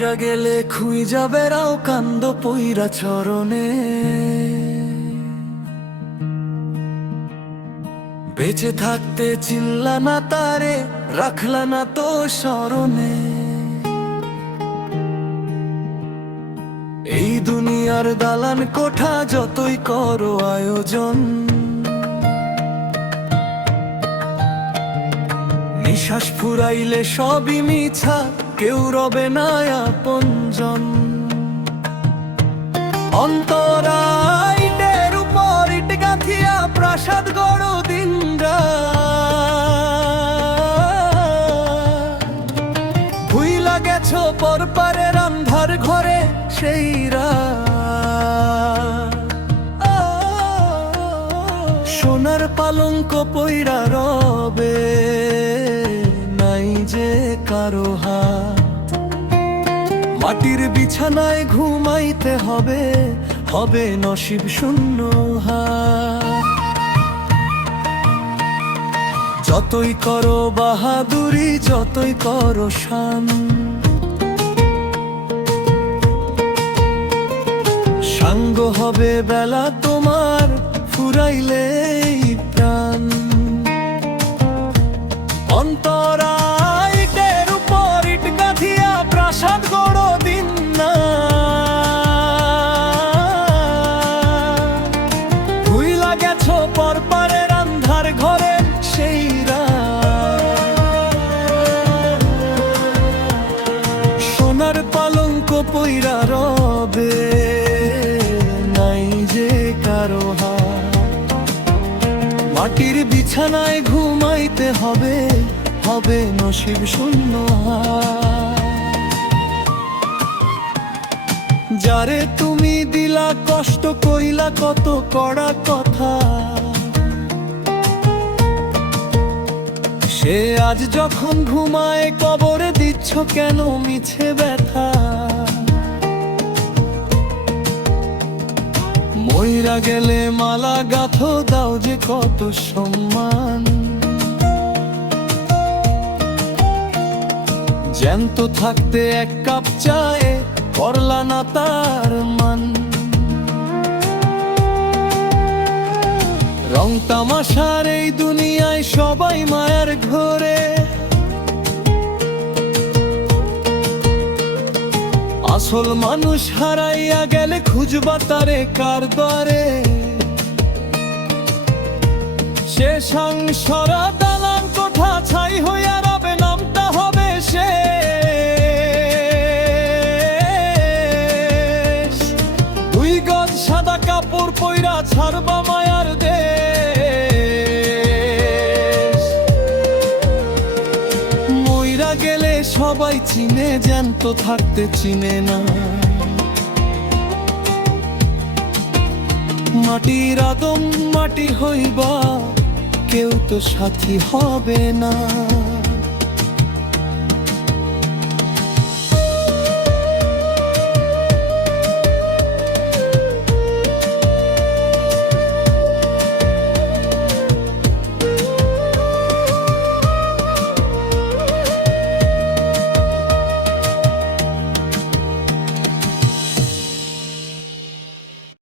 মইরা গেলে খুই যাবে রাও কান্দ পইরা চরণে। বেঁচে থাকতে চিনলা না তারে, রাখলা না তো স্মরণে। এই দুনিয়ার দালান কোঠা যতই করো আয়োজন, নিঃশ্বাস ফুরাইলে সবই মিছা, কেউ রবে না আপনজন। অন্তরাইটের উপর ইট গাঁথিয়া প্রাসাদ গড় দিনরাত, ভুইলা গেছো পরপারের আন্ধার ঘরে সেই রাত। সোনার পালঙ্ক পইরা রবে নাই যে কারো হাত, মাটির বিছানায় ঘুমাইতে হবে, হবে নসিব শূন্য হাত। যতই করো বাহাদুরি, যতই করো শান, সাঙ্গ হবে বেলা তোমার ফুরাইলে প্রাণ। অন্তরাইটের উপর ইট গাঁথিয়া প্রাসাদ গড় দিন না, ভুইলা গেছো পরপারের আন্ধার ঘরে সেই রাত। সোনার পালঙ্ক পইরা রবে নাই যে কারো হাত, মাটির বিছানায় ঘুমাইতে হবে, হবে নসিব শূন্য হাত। যারে তুমি দিলা কষ্ট, কইলা কত কড়া কথা, সে আজ যখন ঘুমায় কবরে দিচ্ছ কেন মিছে ব্যথা। মইরা গেলে মালা গাঁথো দাও যে কত সম্মান, জ্যান্ত থাকতে এক কাপ চায়ে করলা না তার মান। রং তামাশার এই দুনিয়ায় সবাই মায়ার ঘরে, আসল মানুষ হারাইয়া গেলে খুঁজবা তারে কার দ্বারে। সে সংসারা দালান কোঠা ছাই হইয়া রবে, নামটা হবে শেষ। দুই গজ সাদা কাপড় পইরা ছাড়বা মায়ার দেশ। মইরা গেলে সবাই চিনে, জ্যান্ত থাকতে চিনে না। মাটির আদম মাটি হইবা, কেউ তো সাথী হবে না।